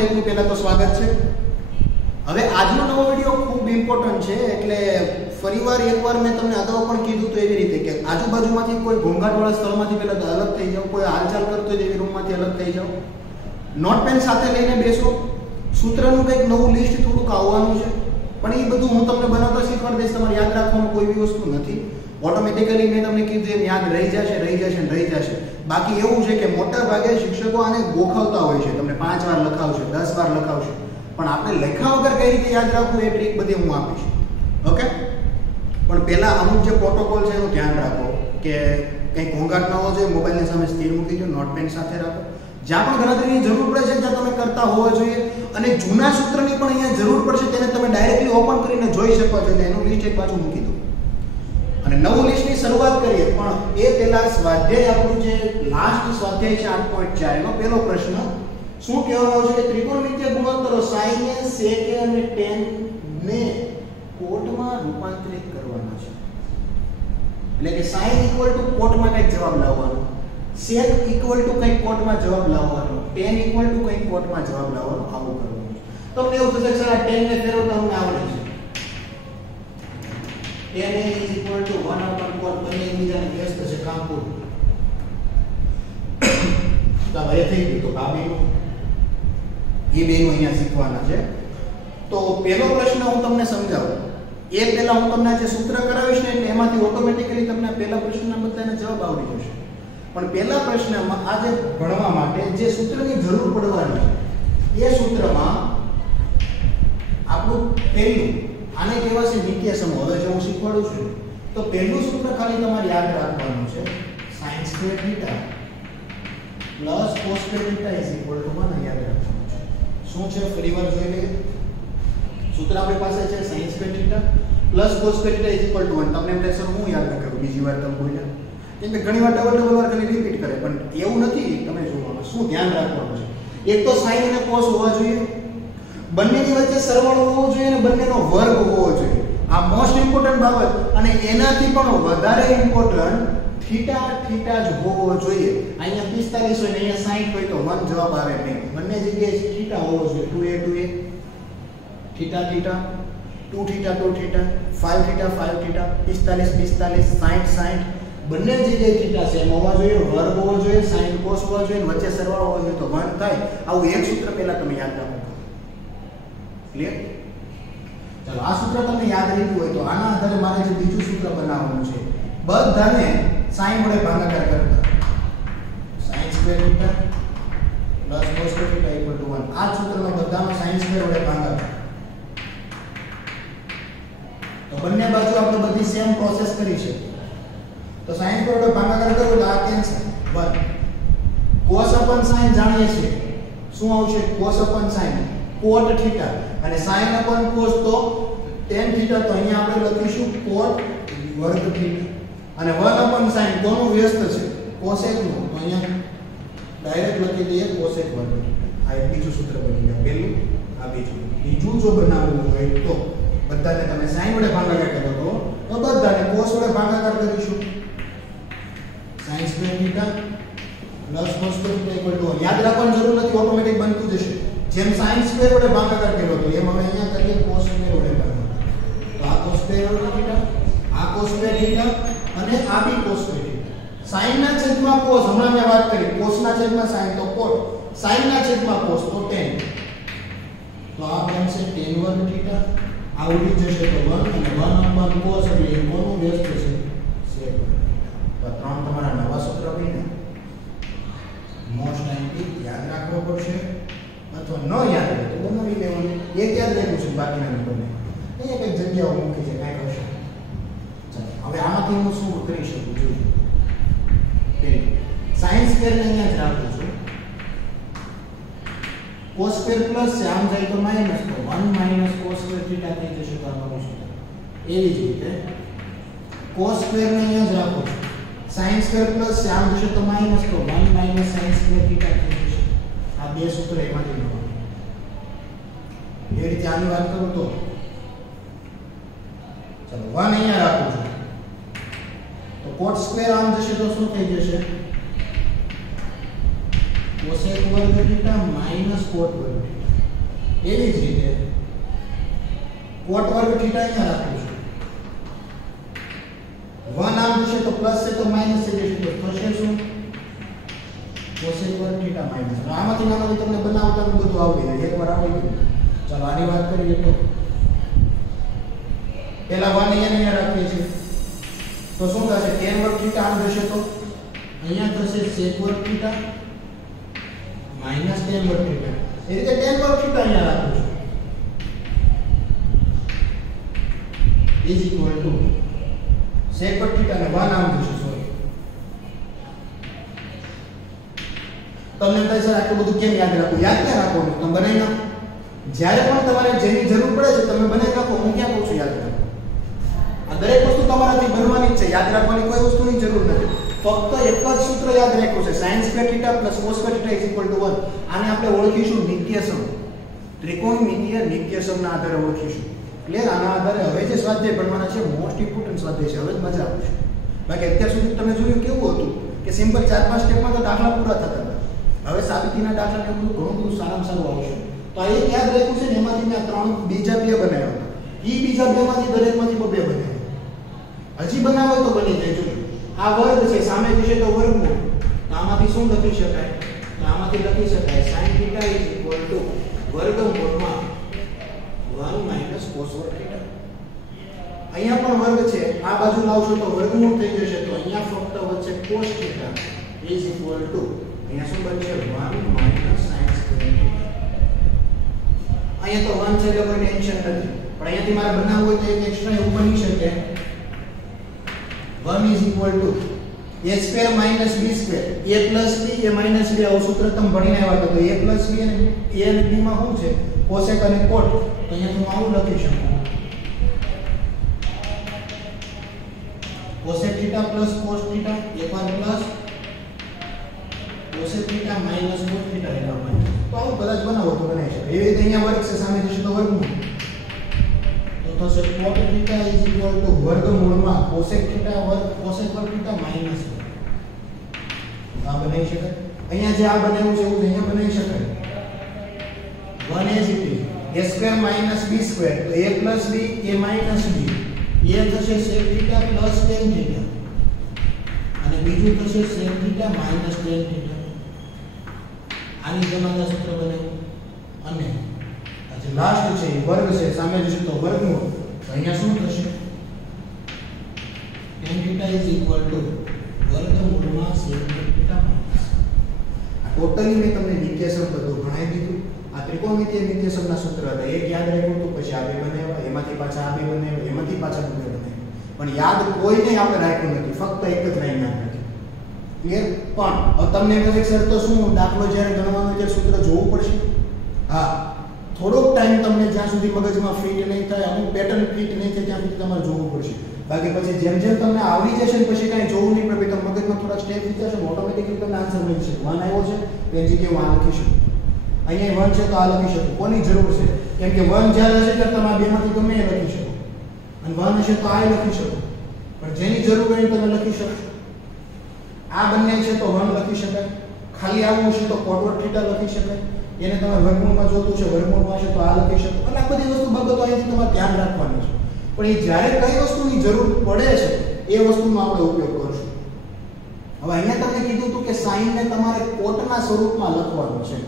દરેકનું પહેલા તો સ્વાગત છે. હવે આજનો નવો વિડિયો ખૂબ ઇમ્પોર્ટન્ટ છે, એટલે ફરીવાર એકવાર મેં તમને અગાઉ પણ કીધું તો એવી રીતે કે આજુબાજુમાંથી કોઈ ઘોંઘાટવાળા સ્થળમાંથી પહેલા અલગ થઈ જાઓ, કોઈ હાલચાલ કરતો હોય એવી રૂમમાંથી અલગ થઈ જાઓ, નોટ પેન સાથે લઈને બેસો. સૂત્રનું કંઈક નવું લિસ્ટ થોડુંક આવવાનું છે, પણ એ બધું હું તમને બનાવતા શીખવાડી દઈશ. તમારે યાદ રાખવાનું કોઈ બી વસ્તુ નથી. ઓટોમેટિકલી મેં તમને કીધું એમ યાદ રહી જશે. બાકી એવું છે કે મોટા ભાગે શિક્ષકો આને ગોખાવતા હોય છે, તમને 5 વાર લખાવશે, 10 વાર લખાવશે, પણ આપણે લખ્યા વગર કઈ રીતે યાદ રાખવું એ ટ્રીક બધી હું આપીશ. ઓકે, પણ પહેલા અમુક જે પ્રોટોકોલ છે એનું ધ્યાન રાખો કે કંઈ ઘોંઘાટ ન હોવો જોઈએ. મોબાઈલની સામે સ્થિર મૂકી દો, નોટ પેન સાથે રાખો. જ્યાં પણ ગણતરીની જરૂર પડે છે ત્યાં તમે કરતા હોવા જોઈએ, અને જૂના સૂત્રની પણ અહીંયા જરૂર પડશે તેને તમે ડાયરેક્ટલી ઓપન કરીને જોઈ શકો છો. એટલે એનું લિસ્ટ એક બાજુ મૂકી દો અને નવું લિસ્ટની શરૂઆત કરીએ. પણ એ પહેલા સ્વાધ્યાય આપણું જે લાસ્ટ સ્વાધ્યાય છે 8.4 એનો પહેલો પ્રશ્ન શું કહેવામાં આવ્યું છે કે ત્રિકોણમિતિય ગુણોત્તરો sin a sec a અને tan ને કોટમાં રૂપાંતરિત કરવાના છે. એટલે કે sin કોટમાં કંઈક જવાબ લાવવાનો, sec કંઈક કોટમાં જવાબ લાવવાનો, tan કંઈક કોટમાં જવાબ લાવવાનો, આવું કરવાનું છે. તમને એવું થશે કે સર આ tan ને ફેરવતા અમને આવડે છે. tan a = 1/cot બંને એકબીજાને વ્યસ્ત છે, કામ પૂરું. તો હવે થઈ ગયું. તો આ બેનું અહીંયા શીખવાના છે. તો પહેલો પ્રશ્ન હું તમને સમજાવું એ પહેલા હું તમને જે સૂત્ર કરાવીશ ને એટલે એમાંથી ઓટોમેટિકલી તમને પહેલા પ્રશ્નના બધાને જવાબ આવડી જશે. પણ પહેલા પ્રશ્નમાં આજે ભણવા માટે જે સૂત્રની જરૂર પડવાની છે એ સૂત્રમાં આપણું પહેલું આને કહેવાય છે નિત્ય સમૂહ. હવે જો હું શીખવાડું છું તો પહેલું સૂત્ર ખાલી તમારે યાદ રાખવાનું છે, sin² θ + cos² θ = 1 યાદ રાખવાનું છે. શું છે ફરીવાર જોઈ લઈએ. સૂત્ર આપણી પાસે છે sin² θ + cos² θ = 1. તમને એમ થશે હું યાદ ન કરું બીજી વાર તમે બોલ્યા, કેમ કે ઘણી વાર ડબલ વાર ખાલી રિપીટ કરે, પણ એવું નથી. તમે જોવાનું શું ધ્યાન રાખવાનું છે, એક તો sin અને cos હોવા જોઈએ, બંનેની વચ્ચે સરવાળો હોવો જોઈએ અને બંનેનો વર્ગ હોવો જોઈએ. આ મોસ્ટ ઇમ્પોર્ટન્ટ બાબત, અને એનાથી પણ વધારે ઇમ્પોર્ટન્ટ થીટા જ હોવો જોઈએ. અહીંયા 45 હોય ને અહીંયા 60 હોય તો 1 જવાબ આવે નહીં. બંને જગ્યાએ થીટા હોવો જોઈએ. 2a થીટા 2θ 5θ 45 60 બંને જગ્યાએ થીટા સેમ હોવા જોઈએ, વર્ગ હોવો જોઈએ, sin cos હોવા જોઈએ, વચ્ચે સરવાળો હોવો જોઈએ તો 1 થાય. આવું એક સૂત્ર પહેલા તમે યાદ રાખો. ક્લિયર? ચાલો, આ સૂત્ર તમને યાદ રહ્યું હોય તો આના આધારે મારે જે બીજું સૂત્ર બનાવવાનું છે બધાને sin વડે ભાગાકાર કરતા. sin² θ + cos² θ = 1. આ સૂત્રનો બધાનો sin² વડે ભાગાકાર. તો બંને બાજુ આપણે બધી સેમ પ્રોસેસ કરી છે. તો sin² વડે ભાગાકાર કરો તો આ કેન્સલ 1. cos/sin જાણીએ છીએ શું આવશે, cos/sin cot θ, અને sin/cos તો tan θ. તો અહીંયા આપણે લખીશું cot વર્ગ θ, અને 1/sin કોનું વ્યસ્ત છે, cosec નું, તો અહીંયા ડાયરેક્ટ લખી દઈએ cosec વર્ગ. આ એક બીજું સૂત્ર બની ગયું. પહેલું આ બીજું જો બનાવવું હોય તો બધાને તમે sin વડે ભાગાકાર કરો તો બધાને cos વડે ભાગાકાર કરીશું. sin² θ + cos² θ = 1. યાદ રાખવાની જરૂર નથી, ઓટોમેટિક બનતું જશે. જેમ sin² વડે ભાગાકાર કર્યો તો એમ હવે અહીંયા કરીએ cos² વડે ભાગાકાર. તો આ cos² θ, આ cos² θ અને આ બી cos². sin ના છેદમાં cos, હમણાં મેં વાત કરી, cos ના છેદમાં sin તો cot, sin ના છેદમાં cos તો tan. તો આ બનશે tan² θ. આ ઉડી જશે તો 1, અને 1/cos એટલે એ કોનું વ્યસ્ત છે, sec. તો ત્રણ તમારા નવા સૂત્ર બન્યા. મોસ્ટ ટાઈમથી યાદ રાખવો પડશે, અથવા ન યાદ રહે તો બનાવી લેવાનું. એક યાદ રાખ્યું છે, બાકીના નંબરને અહીંયા કંઈક જગ્યાઓ મૂકી છે, કાંઈ કરશે. ચાલો, હવે આમાંથી હું શું કરી શકું છું. sin² ને અહીંયા જ રાખું છું. cos² પ્લસ છે, આમ જાય તો માઈનસ, તો 1 - cos² θ થઈ જશે. તો આ નવું સૂત્ર. એવી જ રીતે cos² ને અહીંયા જ રાખું છું. sin² પ્લસ છે, આમ જશે તો માઈનસ, તો 1 - sin² θ થઈ જશે. આ બે સૂત્ર એમાંથી લેવાનું. એ રીતે આની વાત કરું તો ચલો 1 અહીંયા રાખું છું. તો cot² આમ જશે તો શું થઈ જશે, cosec વર્ગ θ - cot વર્ગ θ. એવી જ રીતે કોટ વર્ગ થીટા અહીંયા રાખું છું 1 આમ જશે તો પ્લસ છે તો માઈનસ થઈ જશે તો થશે શું કોસેક વર્ગ થીટા માઈનસ આમાંથી તમને બનાવતા બધું આવડી જાય એકવાર આવડી ગયું ચાલો આની વાત કરીએ તો પહેલા 1 અહીંયા રાખીએ છીએ તો શું થશે tan વર્ગ થીટા આમ જશે તો અહીંયા થશે sec વર્ગ થીટા માઈનસ tan વર્ગ થીટા એ રીતે tan વર્ગ થીટા અહીંયા રાખું છું is equal to sec વર્ગ થીટા ને 1 આમ જશે સોરી તમને કહે સર આટલું બધું કેમ યાદ રાખો યાદ ક્યાં રાખો તમે બનાવી નાખો જ્યારે પણ તમારે જેની જરૂર પડે છે તમે બનાવી નાખો હું ક્યાં કહું છું યાદ રાખો આ દરેક વસ્તુ તમારાથી બનવાની જ છે યાદ રાખવાની કોઈ વસ્તુની જરૂર નથી ફક્ત એક જ સૂત્ર યાદ રાખ્યું છે sin square theta plus cos square theta is equal to 1 આને આપણે ઓળખીશું નિત્યસમ ત્રિકોણમિતિય નિત્યસમના આધારે ઓળખીશું ક્લિયર આના આધારે હવે જે સ્વાધ્યાય ભણવાના છે મોસ્ટ ઇમ્પોર્ટન્ટ સ્વાધ્યાય છે હવે જ મજા આવશે બાકી અત્યાર સુધી તમે જોયું કેવું હતું કે સિમ્પલ 4-5 સ્ટેપમાં તો દાખલા પૂરા થતા હતા હવે સાબિતીના દાખલા ને બધું ઘણું બધું સારામાં સારું આવશે તો આ એક યાદ રાખ્યું છે ને એમાંથી મેં ત્રણ બીજા બે બનાવ્યા ઈ બીજા બેમાંથી દરેકમાંથી બે બનાવ્યા હજી બનાવો તો બની જાય જો આ વર્ગ છે સામે જશે તો વર્ગમૂળ તો આમાંથી શું લખી શકાય તો આમાંથી લખી શકાય sin theta is equal to વર્ગમૂળમાં 1 cos વર્ગ થીટા અહીંયા પણ વર્ગ છે આ બાજુ લાવશો તો વર્ગમૂળ થઈ જશે તો અહીંયા ફક્ત વચ્ચે cos theta is equal to અહીંયા શું બનશે 1 sin square theta અહીંયા તો 1 છે એટલે કોઈ ટેન્શન નથી પણ અહીંયાથી મારે બનાવવું હોય તો એક એક્સ્ટ્રા એવું બની શકે 1 is equal to a square minus b square a plus b a minus b આવું સૂત્ર તમે ભણીને આવ્યા તો a plus b અને a અને b માં શું છે cosec અને cot તો અહીંયા હું આવું લખી શકું cosec theta plus cos theta એકવાર plus cosec theta minus cos theta એકવાર માઈનસ તો આવું કદાચ બનાવો તો બનાવી શકે એવી રીતે અહીંયા વર્ગ છે સામે જશે તો વર્ગમૂળ તો થશે cot theta is equal to વર્ગમૂળમાં cosec theta વર્ગ cosec વર્ગ theta માઈનસ આ બનાવી શકાય અહીંયા જે આ બનાવ્યું છે એવું અહીંયા બનાવી શકાય 1 is it is a square minus b square તો a plus b a minus b a થશે sec theta plus tan theta અને બીજું થશે sec theta minus tan theta આની જમાના સૂત્ર બનાવ્યું અને આ જે લાસ્ટ છે એ વર્ગ છે સામે જશે તો વર્ગમૂળ તો અહીંયા શું થશે tan theta is equal to વર્ગમૂળમાં sec theta minus આ ટોટલી મેં તમને નિત્યસમ બધું ભણાવી દીધું આ ત્રિકોણમિતિય નિત્યસમના સૂત્ર હતા એક યાદ રાખ્યું તો પછી આ બે બનાવ્યા એમાંથી પાછા આ બે બનાવ્યા એમાંથી પાછા બે બનાવ્યા પણ યાદ કોઈને આપણે રાખ્યું નથી ફક્ત એક જ લાઈન યાદ રાખી ક્લિયર પણ હવે તમને કહે સર તો શું દાખલો જ્યારે ગણવાનો છે સૂત્ર જોવું પડશે હા થોડોક ટાઈમ તમને જ્યાં સુધી મગજમાં ફિટ નહીં થાય અમુક પેટર્ન ફિટ નહીં થાય ત્યાં સુધી તમારે જોવું પડશે બાકી પછી જેમ જેમ તમને આવડી જશે ને પછી કાંઈ જોવું નહીં પડે તમે મગજમાં થોડા સ્ટેપ વિચારશો ઓટોમેટિકલી તમને આન્સર મળી જશે 1 આવ્યો છે તો એ જગ્યાએ હું આ લખી શકું અહીંયા 1 છે તો આ લખી શકું કોની જરૂર છે કેમ કે 1 જ્યારે હશે ત્યારે તમે આ બેમાંથી ગમે એ લખી શકો અને 1 હશે તો આ લખી શકો પણ જેની જરૂર હોય તમે લખી શકશો આ બંને છે તો 1 લખી શકાય ખાલી આવું હશે તો cot વર્ગ થીટા લખી શકાય એને તમારે વર્ગમૂળમાં જોતું છે વર્ગમૂળમાં હશે તો આ લખી શકો અને આ બધી વસ્તુ બાબતો અહીંથી તમારે ધ્યાન રાખવાની છે પણ એ જ્યારે કઈ વસ્તુની જરૂર પડે છે એ વસ્તુનો આપણે ઉપયોગ કરશું હવે અહીંયા તમને કીધું હતું કે sin ને તમારે કોટના સ્વરૂપમાં લખવાનું છે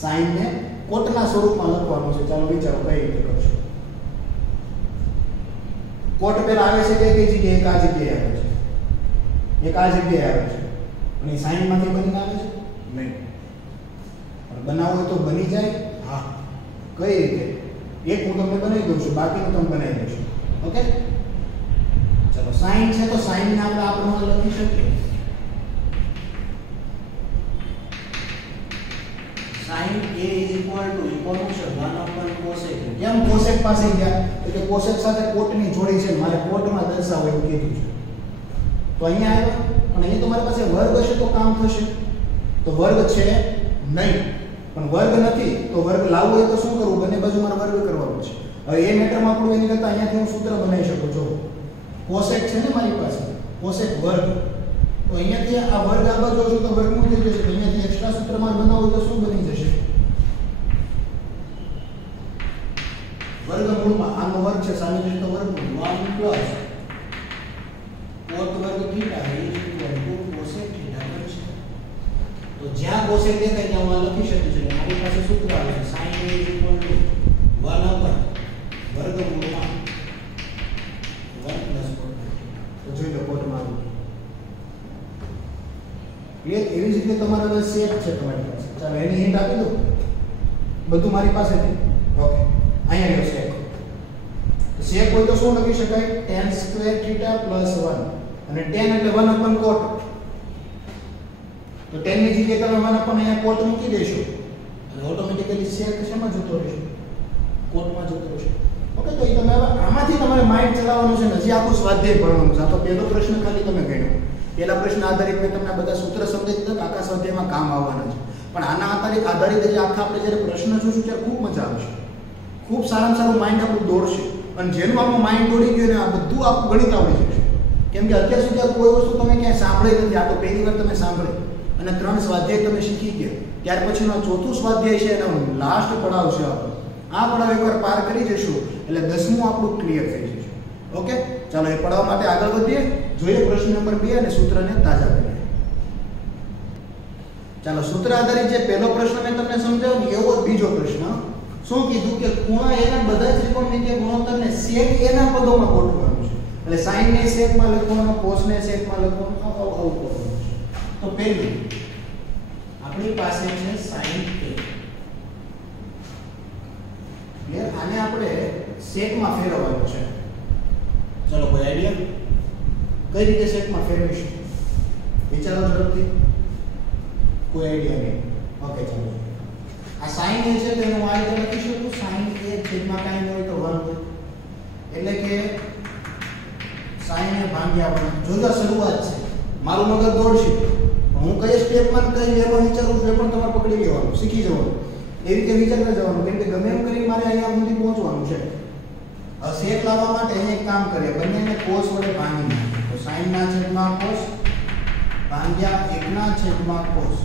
sin ને કોટના સ્વરૂપમાં લખવાનું છે ચાલો વિચારો કઈ રીતે કરશું કોટ પેલા આવે છે કઈ જગ્યાએ એક આ જગ્યાએ આવે છે એક આ જગ્યાએ આવે છે અને sin માંથી બનીને આવે છે નહીં પણ બનાવો હોય તો બની જાય હા કઈ રીતે એક હું તમને બનાવી દઉં છું બાકીનું તમે બનાવી દેશો ઓકે ચલો sin છે તો sin ને આપણે આ પ્રમાણે લખી શકીએ sin a is equal to કોનું છે 1 cosec કેમ cosec પાસે ગયા એટલે cosec સાથે cot ની જોડી છે મારે cot માં દર્શાવો એવું કીધું છે તો અહીંયા આવ્યો પણ અહીં તમારી પાસે વર્ગ હશે તો કામ થશે તો વર્ગ છે નહીં પણ વર્ગ નથી તો વર્ગ લાવવો હોય તો શું કરવું બંને બાજુ મારે વર્ગ કરવાનો છે હવે એ મેટરમાં આપણું એની કરતા અહીંયાથી હું સૂત્ર બનાવી શકું છું cosec છે ને મારી પાસે cosec વર્ગ તો અહીંયાથી આ વર્ગ આ બાજુ હશે તો વર્ગમૂળ થઈ જશે તો અહીંયાથી એક્સ્ટ્રા સૂત્ર મારે બનાવવું તો શું બની જશે નો વર્ગ છે સામે જશે તો વર્ગમૂળ 1 પ્લસ cot વર્ગ theta is equal to cosec theta બનશે. તો જ્યાં cosec દેખાય ત્યાં હું લખી શકું છું. મારી પાસે સૂત્ર આવે છે sin a is equal to 1 upon વર્ગમૂળમાં 1 પ્લસ cot. તો જોઈ લો cot માં ક્લિયર. એવી જ રીતે તમારે હવે sec છે તમારી પાસે. ચાલો એની હિન્ટ આપી દો. બધું મારી પાસે છે. ઓકે અહીંયા લ્યો sec. તો sec હોય તો શું લખી શકાય? tan સ્ક્વેર થીટા પ્લસ 1 અને tan એટલે 1 upon cot. તો tan ની જગ્યાએ તમે 1 upon અહીંયા cot મૂકી દેશો અને ઓટોમેટિકલી sec શેમાં જતો રહેશે? cot માં જતો રહેશે. ઓકે. તો એ તમે હવે આમાંથી તમારે માઇન્ડ ચલાવવાનું છે. હજી આખું સ્વાધ્યાય ભણવાનું છે. આ તો પહેલો પ્રશ્ન ખાલી તમે ગણ્યો. પહેલા પ્રશ્ન આધારિત મેં તમને બધા સૂત્ર સમજાવી દીધા. આખા સ્વાધ્યાયમાં કામ આવવાના છે. પણ આના આધારિત જે આખા આપણે જ્યારે પ્રશ્ન જોશું ત્યારે ખૂબ મજા આવશે. ખૂબ સારામાં સારું માઇન્ડ આપણું દોડશે. અને જેનું આપણું માઇન્ડ દોડી ગયું ને આ બધું આપણું ગણિત આવડી જશે. કેમ કે અત્યાર સુધી આ કોઈ વસ્તુ તમે ક્યાંય સાંભળી નથી. આ તો પહેલી વાર તમે સાંભળી અને 3 સ્વાધ્યાય તમે શીખી ગયા. ત્યાર પછીનો ચોથું સ્વાધ્યાય છે એનો લાસ્ટ પડાવ છે આપણો. આ પડાવ એકવાર પાર કરી જશું એટલે 10મું આપણું ક્લિયર થઈ જશે. ઓકે. ચાલો એ પડાવ માટે આગળ વધીએ. જોઈએ પ્રશ્ન નંબર 2 અને સૂત્રને તાજા કરીએ. ચાલો સૂત્ર આધારિત જે પહેલો પ્રશ્ન મેં તમને સમજાવ્યો ને એવો બીજો પ્રશ્ન. શું કીધું કે ખૂણા એના બધા ત્રિકોણમિતિય ગુણોત્તરને sec a ના પદોમાં ગોઠવવાનું છે. એટલે sin ને sec માં લખવાનું, cos ને sec માં લખવાનું, આવું કરવાનું છે. તો પહેલું આપણી પાસે છે sin a. ક્લિયર. આને આપણે sec માં ફેરવવાનું છે. ચલો કોઈ આઈડિયા? કઈ રીતે sec માં ફેરવીશું? વિચારો ઝડપથી. કોઈ આઈડિયા નહીં. ઓકે ચાલો. આ sin a છે તો એનું આ રીતે લખી શકું sin a છેદમાં કાંઈ ન હોય તો 1 હોય. એટલે કે sin a ભાગ્યા 1. જોજો શરૂઆત છે. મારું મગજ દોડશે. હું કઈ સ્ટેપમાં કઈ લેવા વિચારું છું એ પણ તમારે પકડી લેવાનું, શીખી જવાનું. એ રીતે વિચારતા જવાનું. કેમ કે ગમે એમ કરીને મારે અહીંયા સુધી પહોંચવાનું છે. હવે sec લાવવા માટે અહીંયા એક કામ કરીએ. બંનેને cos વડે ભાંગી નાખીએ. તો sin ના છેદમાં cos ભાગ્યા 1 ના છેદમાં cos.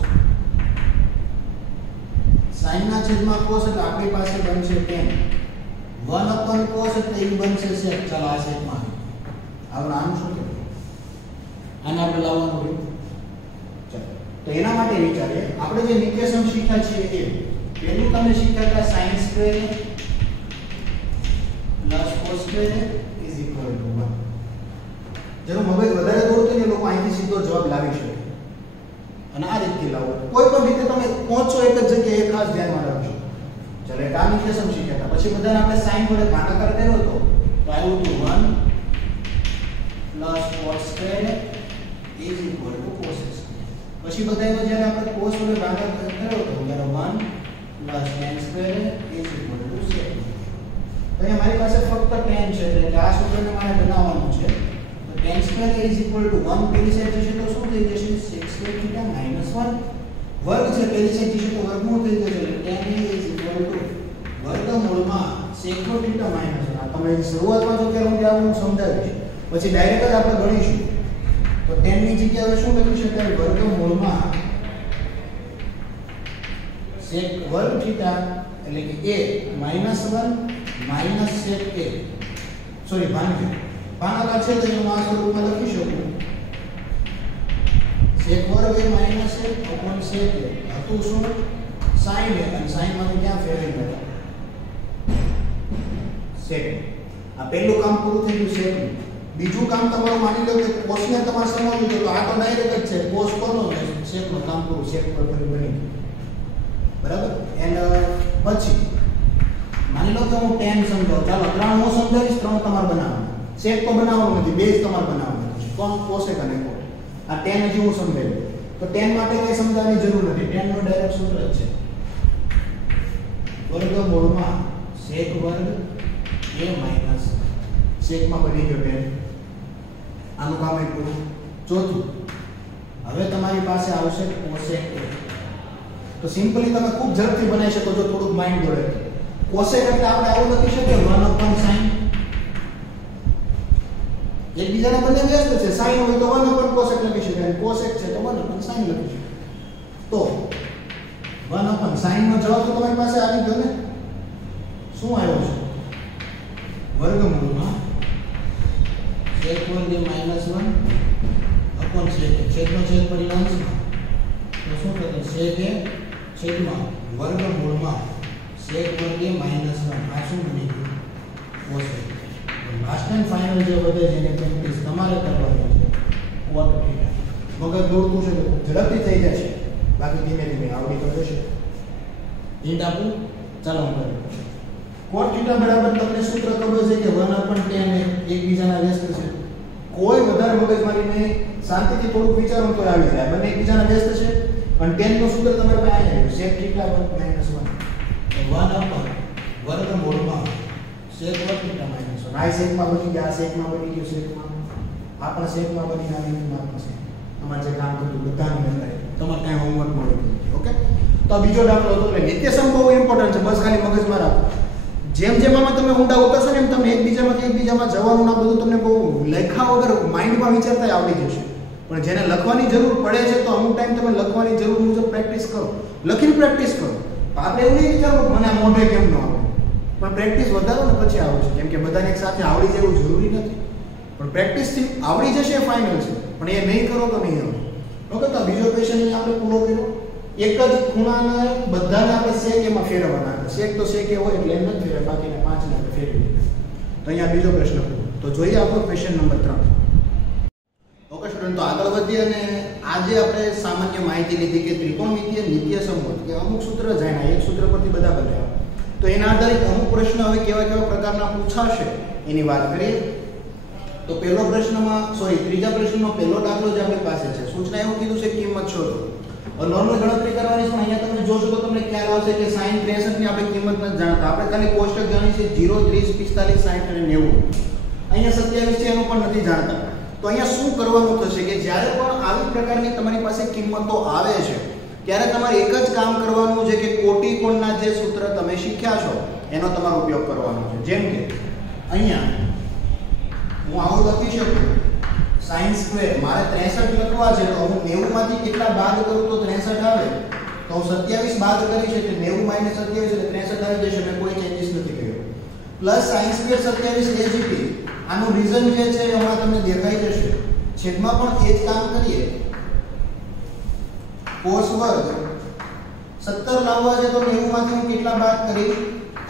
sin ના છેદમાં cos એટલે આપણી પાસે બનશે tan. 1 upon cos એટલે એ બનશે sec. ચાલો આ sec માં હવે આનું શું કહેવાય? આને આપણે લાવવાનું રહ્યું. ચાલો તો એના માટે વિચારીએ. આપણે જે નિકેશન શીખ્યા છે એ પહેલું તમે શીખ્યા હતા sin square plus cos square is equal to 1. જેનું મગજ વધારે દોડતું ને લોકો અહીંથી સીધો જવાબ લાવી શકે. અને આ રીતે લાવો. કોઈ પણ રીતે તમે પહોંચો એક જ જગ્યાએ એ ખાસ ધ્યાનમાં રાખજો. ચાલો એક આ નિકેશન શીખ્યા હતા. પછી બધાને આપણે sin વડે ભાગાકાર કર્યો હતો. તો આવ્યું હતું 1 plus cos square is equal to cos square. પછી બધાનો જ્યારે આપણે cos વડે ભાગાકાર કર્યો હતો ત્યારે 1 plus tan square is equal to sec. તો અહીંયા મારી પાસે ફક્ત tan છે એટલે આ સૂત્રને મારે બનાવવાનું છે. તો tan square is equal to 1 પેલી સાઈડ જશે તો શું થઈ જશે? sec સ્ક્વેર થીટા માઈનસ 1 વર્ગ છે. પેલી સાઈડ જશે તો વર્ગમૂળ થઈ જશે. એટલે tan ઇઝ ઇક્વલ ટુ વર્ગમૂળમાં sec થીટા માઈનસ 1. તમે શરૂઆતમાં જો કે હું ત્યાં સમજાવીશ. પછી ડાયરેક્ટ જ આપણે ગણીશું. તો tan ની જગ્યાએ હવે શું લખી શકાય? વર્ગમૂળમાં sec વર્ગ થીટા એટલે કે a minus 1 minus sec a. Sorry ભાગ્યા. ભાગાકાર છે તો હું આ સ્વરૂપમાં લખી શકું. sec વર્ગ a minus 1 upon sec a. હતું શું? sin a. અને sin માંથી ક્યાં ફેરવી ગયા? sec. આ પહેલું કામ પૂરું થઈ ગયું sec નું. બીજું કામ તમારું માની લો કે cos ને તમારે સમજવું છે તો આ તો ડાયરેક્ટ જ છે. cos કોનો ને sec નું કામ પૂરું. sec પર ફરી બની ગયું. બરાબર. એન્ડ પછી માની લો કે હું tan સમજાવું. ચાલો 3 હું સમજાવીશ, 3 તમારે બનાવવાના. sec તો બનાવવાનું નથી, બે જ તમારે બનાવવાના છે. કોણ? cosec અને cot. આ tan હજી હું સમજાવ્યું. તો tan માટે કઈ સમજાવવાની જરૂર નથી. tan નો ડાયરેક્ટ સૂત્ર જ છે. વર્ગમૂળમાં sec વર્ગ a માઈનસ sec માં બની ગયો tan. આનું કામ એ પૂરું. ચોથું હવે તમારી પાસે આવશે cosec a. તો સિમ્પલી તમે ખૂબ ઝડપથી બનાવી શકો છો થોડુંક માઇન્ડ દોડે. cosec એટલે આપણે આવું લખી શકીએ 1 upon sin. એકબીજાના બંને વ્યસ્ત છે. sin હોય તો 1 upon cosec લખી શકાય. cosec છે તો 1 upon sin લખી શકાય. તો 1 upon sin નો જવાબ તો તમારી પાસે આવી ગયો ને? શું આવ્યો છે? વર્ગમૂળમાં sec વર્ગ એ -1 upon sec છેદનો છેદ પરિણામ તો શું થશે sec એ છેદમાં વર્ગમૂળમાં sec વર્ગ એ -1 આ શું બની ગયું cos લાસ્ટ એન્ડ ફાઇનલ જે વધે છે એની પ્રેક્ટિસ તમારે કરવાની છે cot θ મગજ દોડતું છે તો ઝડપથી થઈ જશે બાકી ધીમે ધીમે આવડી તો જશે હિન્ટ આપું ચાલો હું કરું cot θ બરાબર તમને સૂત્ર ખબર છે કે 1/tan એકબીજાના વ્યસ્ત છે કોઈ વધારે મગજમારી નહીં શાંતિથી થોડુંક વિચારો તો આવી જાય બંને એકબીજાના વ્યસ્ત છે અને tan નું સૂત્ર તમારે પાસે આવ્યું sec θ = -1 વર્ગમૂળમાં sec વર્ગ θ -1 આ sec માં બની ગયા sec માં બની ગયું sec માં આ પણ sec માં બની ગયા આ પણ sec તમારે જે કામ કરતું બધાનું મેળાય તમારે કાંઈ હોમવર્ક મળે ઓકે તો બીજો દાખલો હતો એટલે નિત્યસમ બહુ ઇમ્પોર્ટન્ટ છે બસ ખાલી મગજમાં રાખો જેમ જેમ આમાં તમે ઊંડા ઉતરશો ને એમ તમને એકબીજામાં જવાનું ના બધું તમને બહુ લખા વગર માઇન્ડમાં વિચારતા આવડી જશે પણ જેને લખવાની જરૂર પડે છે તો અમુક ટાઈમ તમે લખવાની જરૂર મુજબ પ્રેક્ટિસ કરો લખીને પ્રેક્ટિસ કરો આપણે એવું નહીં વિચારવું મને આ મોઢે કેમ ન આવે પણ પ્રેક્ટિસ વધારો ને પછી આવશે કેમ કે બધાને એક સાથે આવડી જાય એવું જરૂરી નથી પણ પ્રેક્ટિસથી આવડી જશે ફાઇનલ છે પણ એ નહીં કરો તો નહીં આવે ઓકે તો બીજો ક્વેશ્ચન અહીં આપણે પૂરો કર્યો એક જ ખૂણાના બધાને આપણે sec એમાં ફેરવવાના છે sec તો sec એ હોય એટલે એમ નથી ફેરવે બાકીના 5 ને આપણે ફેરવી દીધા તો અહીંયા બીજો પ્રશ્ન તો જોઈએ આપણો ક્વેશ્ચન નંબર 3 ઓકે સ્ટુડન્ટ તો આગળ વધીએ અને આજે આપણે સામાન્ય માહિતી લીધી કે ત્રિકોણમિતિય નિત્યસમ હોય કે અમુક સૂત્ર જાણ્યા એક સૂત્ર પરથી બધા બદલાયા તો એના આધારિત અમુક પ્રશ્ન હવે કેવા પ્રકારના પૂછાશે એની વાત કરીએ તો પહેલો પ્રશ્નમાં ત્રીજા પ્રશ્નનો પહેલો દાખલો જે આપણી પાસે છે સૂચના એવું કીધું છે કિંમત શોધો નોર્મલ ગણતરી કરવાની છે અહીંયા તમે જોશો તો તમને ખ્યાલ આવશે કે sin 63 ની આપણે કિંમત નથી જાણતા આપણે ખાલી કોષ્ટક જાણીએ છીએ 0 30 45 60 અને 90 અહીંયા 27 છે એનું પણ નથી જાણતા તો અહીંયા શું કરવાનું થશે કે જ્યારે પણ આવી પ્રકારની તમારી પાસે કિંમતો આવે છે ત્યારે તમારે એક જ કામ કરવાનું છે કે કોટિકોણના જે સૂત્ર તમે શીખ્યા છો એનો તમારો ઉપયોગ કરવાનો છે જેમ કે અહીંયા હું આવું લખી શકું sin સ્ક્વેર મારે 63 લખવા છે તો હું 90 માંથી કેટલા બાદ કરું તો 63 આવે તો હું 27 બાદ કરી છે એટલે 90 - 27 એટલે 63 આવી જશે મેં કોઈ ચેન્જીસ નથી કર્યો પ્લસ sin સ્ક્વેર 27 એ જ રીતે આનું રીઝન જે છે હમણાં તમને દેખાઈ જશે છેદમાં પણ એ જ કામ કરીએ cos વર્ગ 70 લાવવા છે તો 90 માંથી હું કેટલા બાદ કરી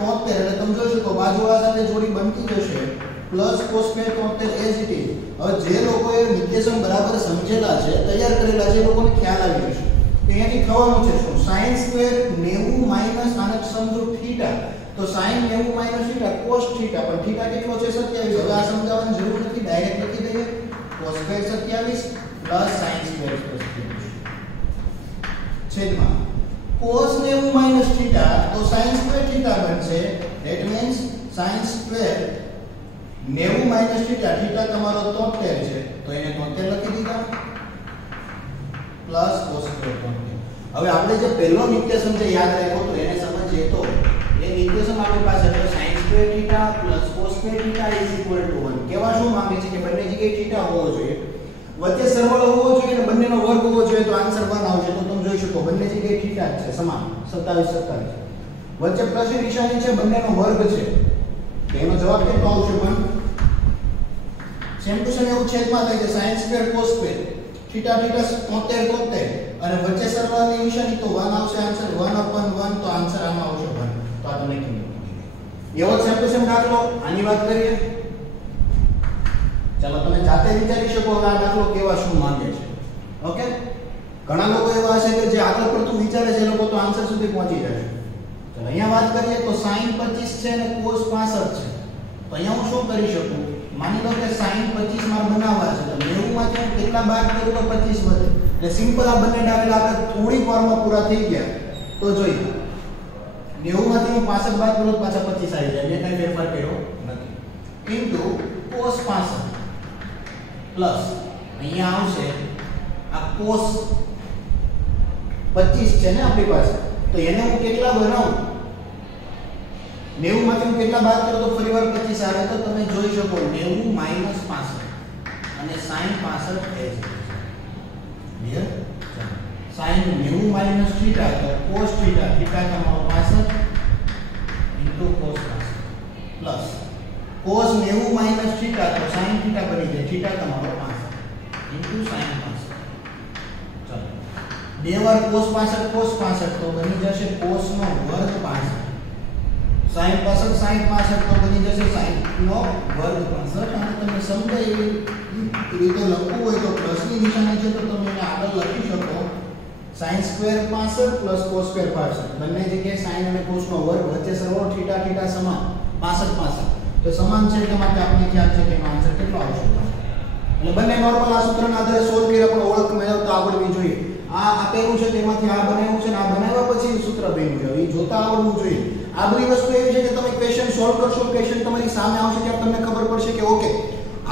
73 એટલે તમે જોશો તો બાજુવાળા સાથે જોડી બનતી જશે પ્લસ cos સ્ક્વેર 73 એ જ રીતે હવે જે લોકોએ નિત્યસમ બરાબર સમજેલા છે તૈયાર કરેલા છે એ લોકોને ખ્યાલ આવી જશે તો અહીંયાથી થવાનું છે શું sin સ્ક્વેર 90 માઈનસ આને સમજો θ તો sin 90 - θ cos θ પણ θ કેટલો છે 27 હવે આ સમજાવવાની જરૂર નથી ડાયરેક્ટ લખી દઈએ cos square 27 plus sin square 27 છેદમાં cos 90 - θ તો sin સ્ક્વેર θ બનશે ધેટ મીન્સ sin સ્ક્વેર 90 - θ તમારો 73 છે તો એને 73 લખી દીધા પ્લસ cos સ્ક્વેર 73 હવે આપણે જે પહેલો નિત્યસમ છે યાદ રાખ્યો તો એને સમજીએ તો એ નિત્યસમ આપણી પાસે છે sin square θ plus cos square θ 1 કેવા શું માંગે છે કે બંને જગ્યાએ θ હોવો જોઈએ વચ્ચે સરવાળો હોવો જોઈએ અને બંનેનો વર્ગ હોવો જોઈએ તો આન્સર 1 આવશે તો તમે જોઈ શકો બંને જગ્યાએ θ જ છે સમાન 27 27 વચ્ચે પ્લસ ની નિશાની છે બંનેનો વર્ગ છે તો એનો જવાબ કેટલો આવશે 1 સેમ ટુ સેમ એવું છેદમાં થાય છે sin સ્ક્વેર cos સ્ક્વેર θ 73 અને વચ્ચે સરવાળાની નિશાની તો 1 આવશે આન્સર 1/1 તો આન્સર આમાં આવશે 1 તો આ તમને કિંમત એવો સેમ ટુ સેમ દાખલો આની વાત કરીએ ચાલો તમે જાતે વિચારી શકો કે આ દાખલો કેવા શું માંગે છે ઓકે ઘણા લોકો એવા હશે કે જે આગળ પડતું વિચારે છે એ લોકો તો આન્સર સુધી પહોંચી જશે ચાલો અહીંયા વાત કરીએ તો sin 25 છે અને cos 65 છે તો અહીંયા હું શું કરી શકું માની લો કે sin 25 માર બનાવવા છે તો 90 માંથી હું કેટલા બાદ કરું તો 25 વધે એટલે સિમ્પલ આ બંને દાખલા આપણે થોડી વારમાં પૂરા થઈ ગયા તો જોઈએ 90 માંથી હું 65 બાદ કરું તો પાછા 25 આવી જાય મેં કઈ ફેરફાર કર્યો નથી ઇન્ટુ cos 65 પ્લસ અહીંયા આવશે આ cos 25 છે ને આપણી પાસે તો એને હું કેટલા બનાવું 90 માંથી હું કેટલા બાદ કરું તો ફરીવાર 25 આવે તો તમે જોઈ શકો 90 - 65 અને sin 65 એ ક્લિયર sin 90 - θ તો cos θ તમારો 65 cos 65 plus cos 90 minus theta તો sin theta બની જાય theta તમારો 65 into sin 65 ચાલો બે વાર cos 65 તો બની જશે cos નો વર્ગ 65 sin 65 તો બની જશે sin નો વર્ગ 65 અને તમે સમજાય એવી રીતે લખવું હોય તો પ્લસની નિશાની છે તો તમે એને આગળ લખી શકો sin square 65 plus cos square 65 બંને જગ્યાએ sin અને cos નો વર્ગ વચ્ચે સરવાળો થીટા થીટા સમાન 65 તો સમાન છે એટલે માટે આપણે ખ્યાલ છે કે એનો આન્સર કેટલો આવશે એટલે બંને નોર્મલ આ સૂત્રના આધારે સોલ્વ કર્યા પણ ઓળખ મેળવતા આવડવી જોઈએ આ આપેલું છે તેમાંથી આ બનાવ્યું છે ને આ બનાવ્યા પછી સૂત્ર બન્યું છે એ જોતા આવડવું જોઈએ આ બધી વસ્તુ એવી છે કે તમે ક્વેશ્ચન સોલ્વ કરશો ક્વેશ્ચન તમારી સામે આવશે ત્યારે તમને ખબર પડશે કે ઓકે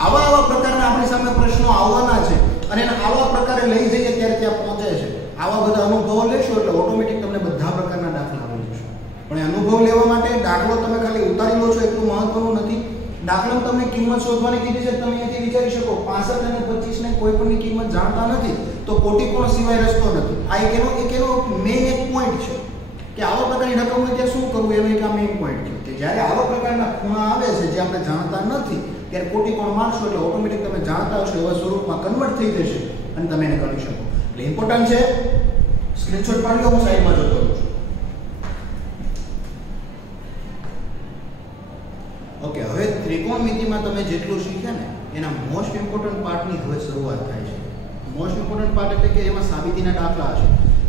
આવા પ્રકારના આપણી સામે પ્રશ્નો આવવાના છે અને આવા પ્રકારે લઈ જઈએ ત્યારે ત્યાં પહોંચે છે આવા બધા અનુભવો લેશો એટલે ઓટોમેટિક તમને બધા પ્રકારના દાખલા આવડી જશે પણ એ અનુભવ લેવા માટે દાખલો તમે ખાલી ઉતારી લો છો એટલું મહત્વનું નથી દાખલામાં તમને કિંમત શોધવાની કીધી છે તમે અહીંથી વિચારી શકો 65 અને 25 ને કોઈ પણની કિંમત જાણતા નથી તો કોટિકોણ સિવાય રસ્તો નથી આ એનો મેઇન એક પોઈન્ટ છે કે આવા પ્રકારની રકમને ત્યાં શું કરવું એનો એક આ મેઇન પોઈન્ટ છે કે જ્યારે આવા પ્રકારના ખૂણા આવે છે જે આપણે જાણતા નથી ત્યારે કોટિકોણ મારશો એટલે ઓટોમેટિક તમે જાણતા હશો એવા સ્વરૂપમાં કન્વર્ટ થઈ જશે અને તમે એને કરી શકો એટલે ઇમ્પોર્ટન્ટ છે સ્ક્રીનશોટ પાડી લો હું સાઈડમાં જતો રહું છું ઓકે હવે ત્રિકોણમિતિમાં તમે જેટલું શીખ્યા ને એના મોસ્ટ ઇમ્પોર્ટન્ટ પાર્ટની હવે શરૂઆત થાય છે મોસ્ટ ઇમ્પોર્ટન્ટ પાર્ટ એટલે કે એમાં સાબિતીના દાખલા હશે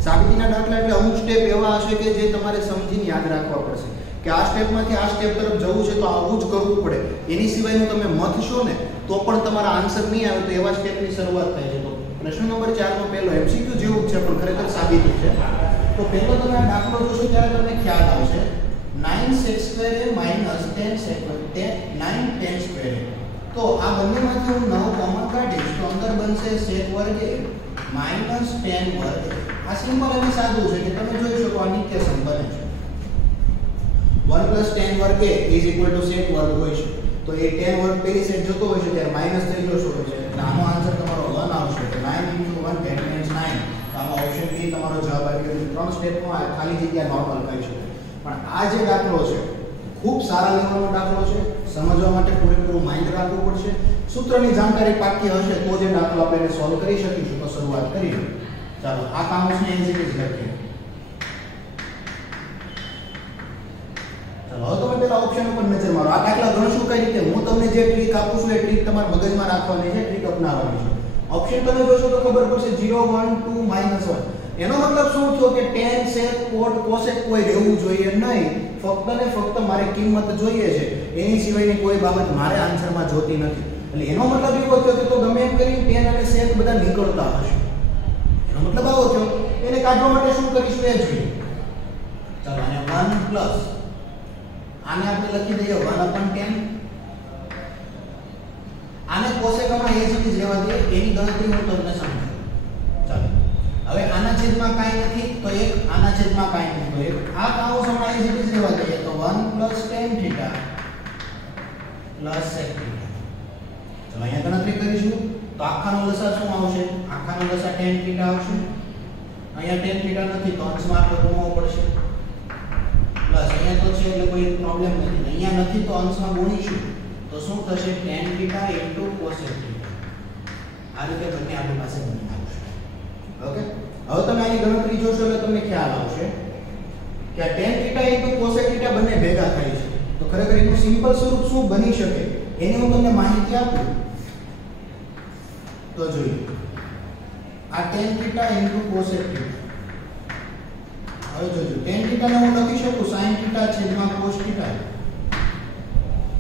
સાબિતીના દાખલા એટલે અમુક સ્ટેપ એવા હશે કે જે તમારે સમજીને યાદ રાખવા પડશે કે આ સ્ટેપમાંથી આ સ્ટેપ તરફ જવું છે તો આવું જ કરવું પડે એની સિવાયનું તમે મથશો ને તો પણ તમારા આન્સર નહીં આવે તો એવા સ્ટેપની શરૂઆત થાય છે તો પ્રશ્ન નંબર 4 નો પહેલો એમસીક્યુ જેવું જ છે પણ ખરેખર સાબિતી છે તો પહેલો તમે આ દાખલો જોશો ત્યારે તમને ખ્યાલ આવશે 9 sec square minus 10 sec 9 10 square તો આ બંનેમાંથી હું 9 કોમન કાઢીશ તો અંદર બનશે sec વર્ગ minus 10 વર્ગ આ સિમ્પલ અને સાદું છે કે તમે જોઈ શકો આ નિત્યસમ બને છે 1 plus 10 વર્ગ is equal to sec વર્ગ હોય છે તો એ 10 વર્ગ પેલી સાઈડ જતો હોય છે ત્યારે માઈનસ થઈ જશે એટલે આનો આન્સર તમારો 1 આવશે તો 9 into 1 10 means 9 તો આમાં ઓપ્શન બી તમારો જવાબ આવી ગયો ત્રણ સ્ટેપમાં ખાલી જગ્યા નોર્મલ કરી શકે પણ આ જે દાખલો છે ખૂબ સારા લેવલનો દાખલો છે સમજવા માટે પૂરેપૂરું માઇન્ડ રાખવું પડશે સૂત્રની જાણકારી પાકી હશે તો જે દાખલો આપણે સોલ્વ કરી શકીશું તો શરૂઆત કરીએ ચાલો આ કાઉન્સને એઝ ઇટ ઇઝ લખીએ ચાલો હવે તમે પેલા ઓપ્શન ઉપર નજર મારો આ દાખલા ગણશું કઈ રીતે હું તમને જે ટ્રીક આપું છું એ ટ્રીક તમારા મગજમાં રાખવાની છે ટ્રીક અપનાવવાની છે ઓપ્શન તમે જોશો તો ખબર પડશે 0 1 2 -1 એનો મતલબ શું થયો કે tan sec cot cosec કોઈ રહેવું જોઈએ નહીં ફક્ત ને ફક્ત મારે કિંમત જોઈએ છે એની સિવાયની કોઈ બાબત મારે આન્સરમાં જોતી નથી એટલે એનો મતલબ એવો થયો કે તો ગમે એમ કરીને tan અને sec બધા નીકળતા હશે એનો મતલબ આવો થયો એને કાઢવા માટે શું કરીશું એ જોઈએ ચાલો આને 1 પ્લસ આને આપણે લખી દઈએ 1/10 આને cosec માં એ જ રીતે લેવા દઈએ એની ગણતરી હું તમને સમજાવું ચાલો હવે આના છેદમાં કાઈ નથી તો એક આના છેદમાં કાઈ નથી તો એક આ કાઉન્સ હમણાં એ જ રીતે લેવા દઈએ તો 1 plus tan theta plus sec theta ચલો અહીંયા ગણતરી કરીશું તો આખાનો લસા શું આવશે આખાનો લસા tan theta આવશે અહીંયા tan theta નથી તો અંશમાં આપણે ગુણવો પડશે પ્લસ અહીંયા તો છે એટલે કોઈ પ્રોબ્લેમ નથી અહીંયા નથી તો અંશમાં ગુણીશું તો શું થશે tan theta * cosec theta આ રીતે બંને આપણી પાસે બની આવશે ઓકે હવે તમે આની ગણતરી જોશો એટલે તમને ખ્યાલ આવશે કે આ tan theta * cosec theta બંને ભેગા થાય છે તો ખરેખર એનું સિમ્પલ સ્વરૂપ શું બની શકે એની હું તમને માહિતી આપું તો જોઈએ આ tan theta * cosec theta હવે જોજો tan theta ને હું લખી શકું sin theta છેદમાં cos theta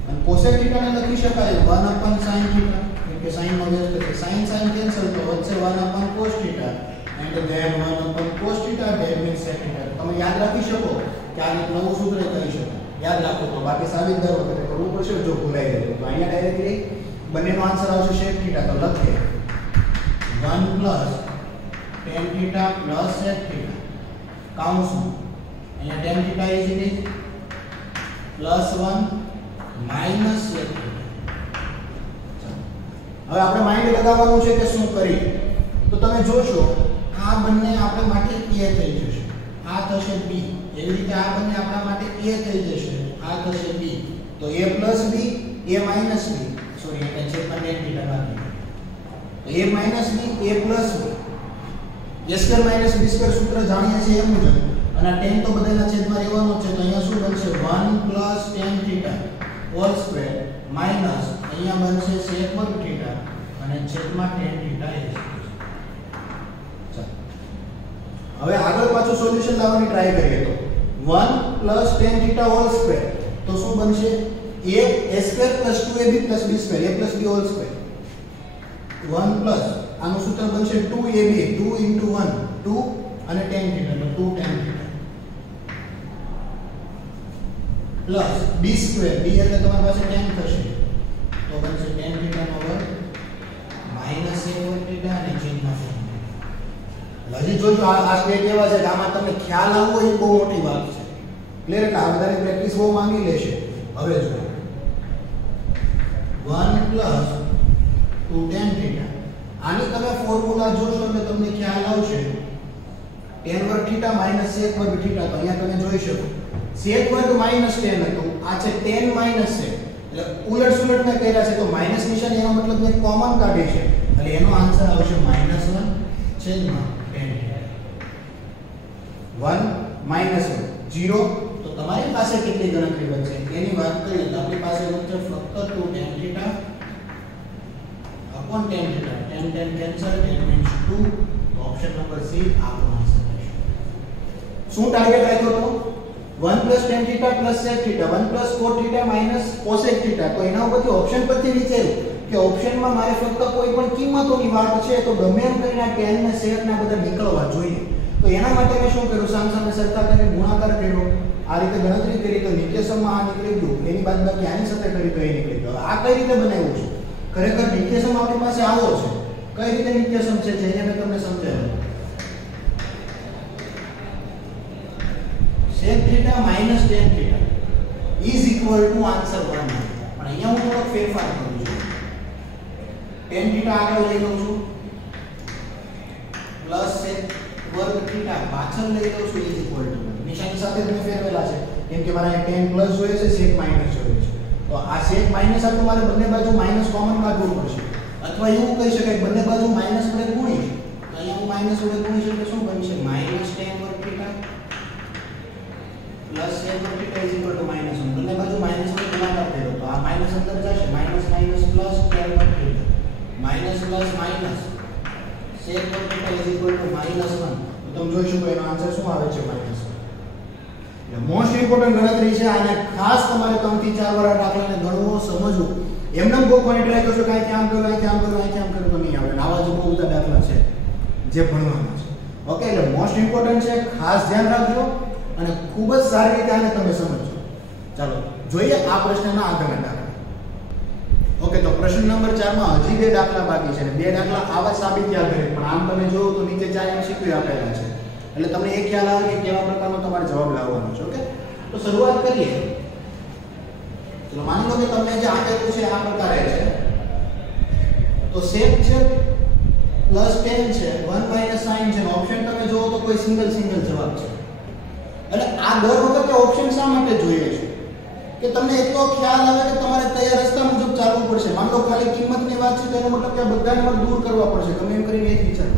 અને cosec theta ને લખી શકાય 1/sin theta કે sin નો વ્યસ્ત છે sin કેન્સલ તો વચ્ચે 1/cos theta and then 1/cos theta that means sec theta તમે યાદ રાખી શકો કે આ એક નવું સૂત્ર કહી શકો યાદ રાખો તો બાકી સાબિત કરો તો કરવું પડશે જો ભૂલાઈ જાય તો અહીંયા ડાયરેક્ટલી બંનેનો આન્સર આવશે sec theta તો લખીએ 1 plus tan theta plus sec theta કાઉન્સમાં અહીંયા tan theta is it is plus 1 minus sec theta હવે આપણે માઇન્ડ લગાવવાનું છે કે શું કરી તો તમે જોશો આ બંને આપણા માટે a થઈ જશે આ થશે b એવી રીતે આ બંને આપણા માટે a થઈ જશે આ થશે b તો a plus b a minus b sorry એટલે છેદમાં tan થીટા બાકી a minus b a plus b a square minus b square સૂત્ર જાણીએ છીએ એ મુજબ અને tan તો બધાના છેદમાં રહેવાનો છે તો અહીંયા શું બનશે 1 plus tan theta whole square minus અહીંયા બનશે sec વર્ગ theta અને છેદમાં tan theta એ ચાલો હવે આગળ પાછું સોલ્યુશન લાવવાની ટ્રાય કરીએ તો 1 plus tan theta whole square તો શું બનશે a square plus 2ab plus b square a plus b whole square 1 plus આનું સૂત્ર બનશે 2ab 2 into 1 2 અને tan theta એટલે 2 tan theta plus b square b એટલે તમારી પાસે tan થશે તો બનશે tan theta નો વર્ગ minus a વર્ગ theta અને છેદમાં હજી જોજો આ સ્ટેટ એવા છે કે આમાં તમને ખ્યાલ આવવો એ બહુ મોટી વાત છે ક્લિયર એટલે આ બધાની પ્રેક્ટિસ બહુ માંગી લેશે હવે જો 1 plus 2 tan theta આની તમે ફોર્મ્યુલા જોશો એટલે તમને ખ્યાલ આવશે tan વર્ગ theta minus sec વર્ગ theta તો અહીંયા તમે જોઈ શકો sec વર્ગ minus tan હતું આ છે tan minus sec એટલે ઉલટ સુલટ મેં કર્યા છે તો માઈનસ નિશાન એનો મતલબ મેં કોમન કાઢી છે એટલે એનો આન્સર આવશે -1 છેદમાં tan theta 1 minus 1 0 તો તમારી પાસે કેટલી ગણતરી બચશે એની વાત કરીએ તો આપણી પાસે બચશે ફક્ત 2 tan theta upon tan theta tan cancel tan means 2 option number C આપણો આન્સર થશે શું ટાર્ગેટ રાખ્યો તો 1 plus tan theta plus sec theta 1 plus cot theta minus cosec theta તો એના ઉપરથી ઓપ્શન પરથી વિચાર્યું કે ઓપ્શનમાં મારે ફક્ત કોઈ પણ કિંમતોની વાત છે તો ગમે એમ કરીને tan ને sec ના બધા નીકળવા જોઈએ તો એના માટે મેં શું કર્યું સામસામે સરખા કરીને ગુણાકાર કર્યો આ રીતે ગણતરી કરી તો નિત્યસમમાં આ નીકળી ગયું એની બાદબાકી આની સાથે કરી તો એ નીકળી ગયું આ કઈ રીતે બનાવ્યું છે ખરેખર નિત્યસમ આપણી પાસે આવો છે કઈ રીતે નિત્યસમ છે એને મેં તમને સમજાવ્યું sec theta minus tan theta is equal to answer 1 પણ અહીંયા હું થોડો ફેરફાર કરું છું tan theta આગળ લઈ લઉં છું પ્લસ sec વર્ગ theta પાછળ લઈ લઉં છું is equal to નિશાની સાથે મેં ફેરવેલા છે કેમ કે મારે tan પ્લસ જોઈએ છે sec માઈનસ જોઈએ છે તો આ sec માઈનસ આ તો મારે બંને બાજુ માઈનસ કોમન કાઢવું પડશે અથવા એવું કહી શકાય બંને બાજુ માઈનસ વડે ગુણીશ તો અહીંયા હું માઈનસ વડે ગુણીશ એટલે શું બનશે માઈનસ tan વર્ગ theta प्लस sec वर्ग थीटा इज इक्वल टू -1 બંને બાજુ માઈનસ વડે ગુણાકાર કર્યો તો આ માઈનસ અંદર જશે માઈનસ માઈનસ પ્લસ tan વર્ગ theta minus plus minus sec વર્ગ થીટા ઇજ ઇક્વલ ટુ -1 તો તમે જોઈ શકો એનો આન્સર શું આવે છે -1 એટલે મોસ્ટ ઇમ્પોર્ટન્ટ ગણતરી છે આને ખાસ તમારે 3 થી 4 વાર આ દાખલાને ગણવું સમજવું એમને બહુ કોઈ ટ્રાય કરશો કાઈ કામ કરો કાઈ કામ કરો કાઈ કામ કરો તો નહીં આવે આવા જ બહુ બધા દાખલા છે જે ભણવાના છે ઓકે એટલે મોસ્ટ ઇમ્પોર્ટન્ટ છે ખાસ ધ્યાન રાખજો અને ખૂબ જ સારી રીતે આને તમે સમજો ચાલો જોઈએ આ પ્રશ્નના આગળના દાખલા ઓકે તો પ્રશ્ન નંબર 4 માં હજી બે દાખલા બાકી છે અને બે દાખલા આવા સાબિત થયા કરે પણ આમ તમે જોવો તો નીચે 4 MCQ આપેલા છે એટલે તમને એ ખ્યાલ આવે કે કેવા પ્રકારનો તમારે જવાબ લાવવાનો છે ઓકે તો શરૂઆત કરીએ ચલો માની લો કે તમને જે આપેલું છે આ પ્રકારે છે તો sec છે પ્લસ tan છે 1 - sin છે ઓપ્શન તમે જોવો તો કોઈ સિંગલ જવાબ છે એટલે આ દર વખતે ઓપ્શન શા માટે જોઈએ છે કે તમને એટલો ખ્યાલ આવે કે તમારે તૈયાર રસ્તા મુજબ ચાલવું પડશે માન લો ખાલી કિંમતની વાત છે તો એનો મતલબ કે બધાને મારે દૂર કરવા પડશે ગમે એમ કરીને એક વિચાર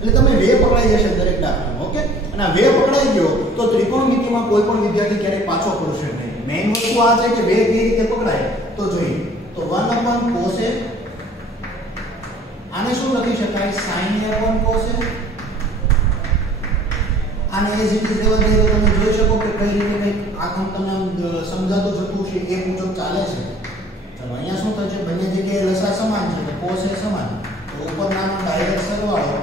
એટલે તમને વે પકડાઈ જશે દરેક દાખલામાં ઓકે અને આ વે પકડાઈ ગયો તો ત્રિકોણમિતિમાં કોઈ પણ વિદ્યાર્થી ક્યારેય પાછો પડશે નહીં મેઈન વસ્તુ આ છે કે વે કઈ રીતે પકડાય તો જોઈએ તો 1 cos a આને શું લખી શકાય sin a cos a આને એઝ ઇટ ઇઝ લેવલ દે તો તમે જોઈ શકો કે કઈ રીતે કઈ આખું તમને સમજાતો જતું છે એ મુજબ ચાલે છે ચલો અહીંયા શું થશે બંને જગ્યાએ લસા સમાન છે તો cos a સમાન તો ઉપર નાનો ડાયરેક્ટ સરવાળો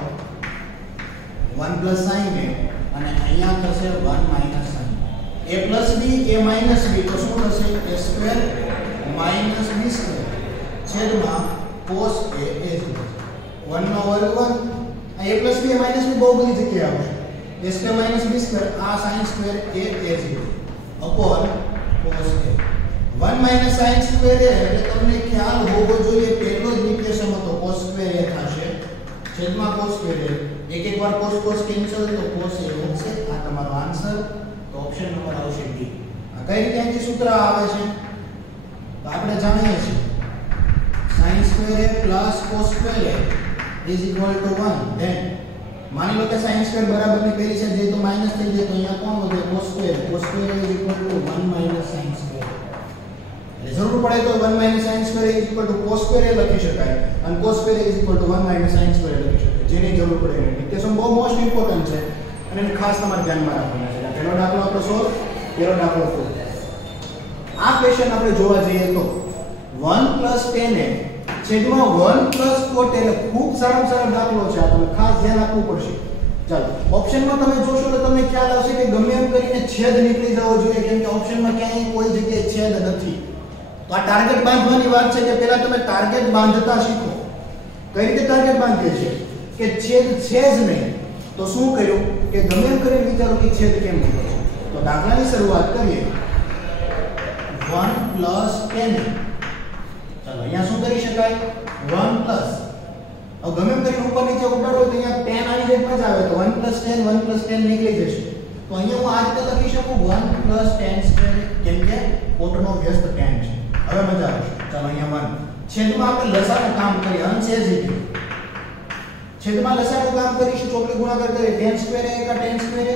1 sin a અને અહીંયા થશે 1 sin a b a b તો શું થશે a square b square છેદમાં cos a is 1 નો વર્ગ 1 આ a b a b બહુ બધી જગ્યાએ આવશે a square b square આ sin square a is upon cos a 1 sin square a એટલે તમને ખ્યાલ હોવો જોઈએ પહેલો જ નિત્યસમ હતો cos square a થશે છેદમાં cos square a એક વાર cos કેન્સલ તો cos a વધશે આ તમારો આન્સર તો ઓપ્શન નંબર આવશે D આ કઈ રીતે અહીંથી સૂત્ર આવે છે તો આપણે જાણીએ છીએ sin square a plus cos square a is equal to 1. then માની લો કે sin square બરાબર ની પેલી છે જે તો માઈનસ થઈ જાય તો અહીંયા કોણ વધે cos square is equal to 1 minus sin square. એટલે જરૂર પડે તો 1 minus sin square is equal to cos square લખી શકાય અને cos square is equal to 1 minus sin square લખી શકાય. જેની જરૂર પડે એ ઇક્વેશન બહુ મોસ્ટ ઇમ્પોર્ટન્ટ છે અને એને ખાસ તમારે ધ્યાનમાં રાખવાનું છે. પહેલો દાખલો આપણો સોલ્વ, પહેલો દાખલો સોલ્વ. આ ક્વેશ્ચન આપણે જોવા જઈએ તો 1 10 a છેદમાં 1 cot એટલે ખૂબ સારામાં સારો દાખલો છે. આ તમે ખાસ ધ્યાન આપવું પડશે. ચાલો ઓપ્શનમાં તમે જોશો તો તમને ખ્યાલ આવશે કે ગમે એમ કરીને છેદ નીકળી જવો જોઈએ કેમ કે ઓપ્શનમાં ક્યાંય કોઈ જગ્યાએ છેદ નથી. તો આ ટાર્ગેટ બાંધવાની વાત છે કે પહેલા તમે ટાર્ગેટ બાંધતા શીખો. કઈ રીતે ટાર્ગેટ બાંધીએ છીએ કે છેદ છે જ નહીં તો શું કર્યું કે ગમે એમ કરીને વિચારો કે છેદ કેમ નીકળે. તો દાખલાની શરૂઆત કરીએ 1 10. ચાલો અહીંયા શું કરી શકાય 1 પ્લસ હવે ગમે એમ કરીને ઉપર નીચે ઉડાડો તો અહીંયા 10 આવી જાય મજા આવે તો 1 10 નીકળી જશે. તો અહીંયા હું આ રીતે લખી શકું 1 10 સ્ક્વેર કેમ કે કોટનો વ્યસ્ત 10 છે. હવે મજા આવશે. ચાલો અહીંયા 1 છેદમાં આપણે લસાનું કામ કરીએ અંશ એ જ રીતે છેદમાં લસાનું કામ કરીશું ચોકડી ગુણાકાર કરીએ 10 સ્ક્વેર એકા 10 સ્ક્વેર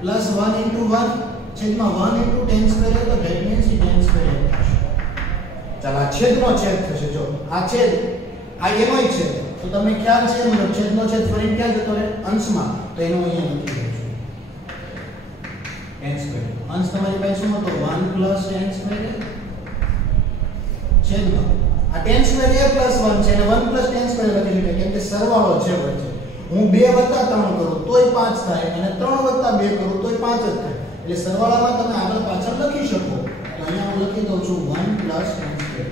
પ્લસ 1 into 1 છેદમાં 1 into 10 સ્ક્વેર તો ધેટ મીન્સ 10 સ્ક્વેર થશે. ચાલો આ છેદનો છેદ થશે. જો આ છેદ આ એનોય છે તો તમને ખ્યાલ છે મતલબ છેદનો છેદ ફરીને ક્યાં જતો રહે અંશમાં તો એનો અહીંયા લખી દઈશું 10 સ્ક્વેર. અંશ તમારી પાસે શું હતો 1 10 સ્ક્વેર છેદમાં આ 10 સ્ક્વેર a + 1 છે અને 1 + 10 સ્ક્વેર લખી શકાય કેમ કે સરવાળો છે વચ્ચે. હું 2 + 3 કરું તોય 5 થાય અને 3 + 2 કરું તોય 5 જ થાય. એટલે સરવાળામાં તમે આગળ પાછળ લખી શકો. તો અહીંયા હું લખી દઉં છું 1 + 10 સ્ક્વેર.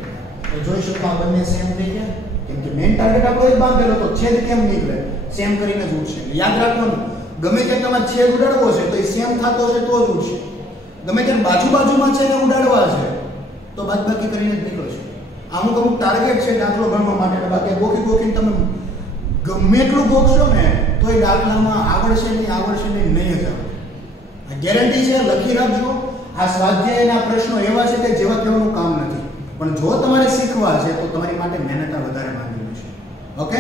તો જોઈ શકો આ બંને સેમ થઈ ગયા કેમ કે મેઈન ટાર્ગેટ આપણો જ બાંધેલો તો છેદ કેમ નીકળે સેમ કરીને જ ઉડશે. એટલે યાદ રાખવાનું ગમે તે તમારે છેદ ઉડાડવો છે તો એ સેમ થતો હશે તો જ ઉડશે. ગમે તે બાજુમાં છે ને ઉડાડવા છે તો બાદબાકી કરીને જ નીકળશે. અમુક ટાર્ગેટ છે દાખલો ગણવા માટે બાકી ગોખી તમે ગમે એટલું ગોખશો ને તો એ દાખલામાં આવડશે નહીં જ આવે. આ ગેરંટી છે લખી રાખજો. આ સ્વાધ્યાયના પ્રશ્નો એવા છે કે જેવા તેવાનું કામ નથી પણ જો તમારે શીખવા છે તો તમારી માટે મહેનત વધારે માંગેલી છે. ઓકે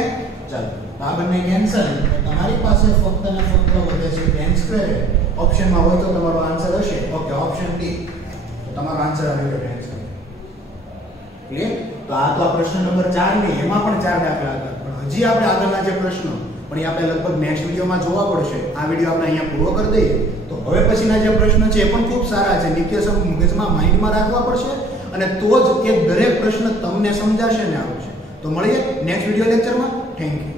ચાલો આ બંને કેન્સલ. તમારી પાસે ફક્ત ને ફક્ત વધે છે 10 સ્ક્વેર. ઓપ્શનમાં હોય તો તમારો આન્સર હશે ઓકે ઓપ્શન ડી. તો તમારો આન્સર આવી ગયો 10 સ્ક્વેર. ક્લિયર? તો આ તો આ પ્રશ્ન નંબર 4 ને એમાં પણ 4 દાખલા હતા પણ હજી આપણે આગળના જે પ્રશ્નો પણ એ આપણે લગભગ નેક્સ્ટ વિડિયોમાં જોવા પડશે. આ વિડિયો આપણે અહીંયા પૂરો કરી દઈએ તો હવે પછીના જે પ્રશ્ન છે એ પણ ખૂબ સારા છે. નિત્યસમ મગજમાં માઇન્ડમાં રાખવા પડશે અને તો જ એ દરેક પ્રશ્ન તમને સમજાશે ને આવશે. તો મળીએ નેક્સ્ટ વિડિયો લેક્ચરમાં. Thank you.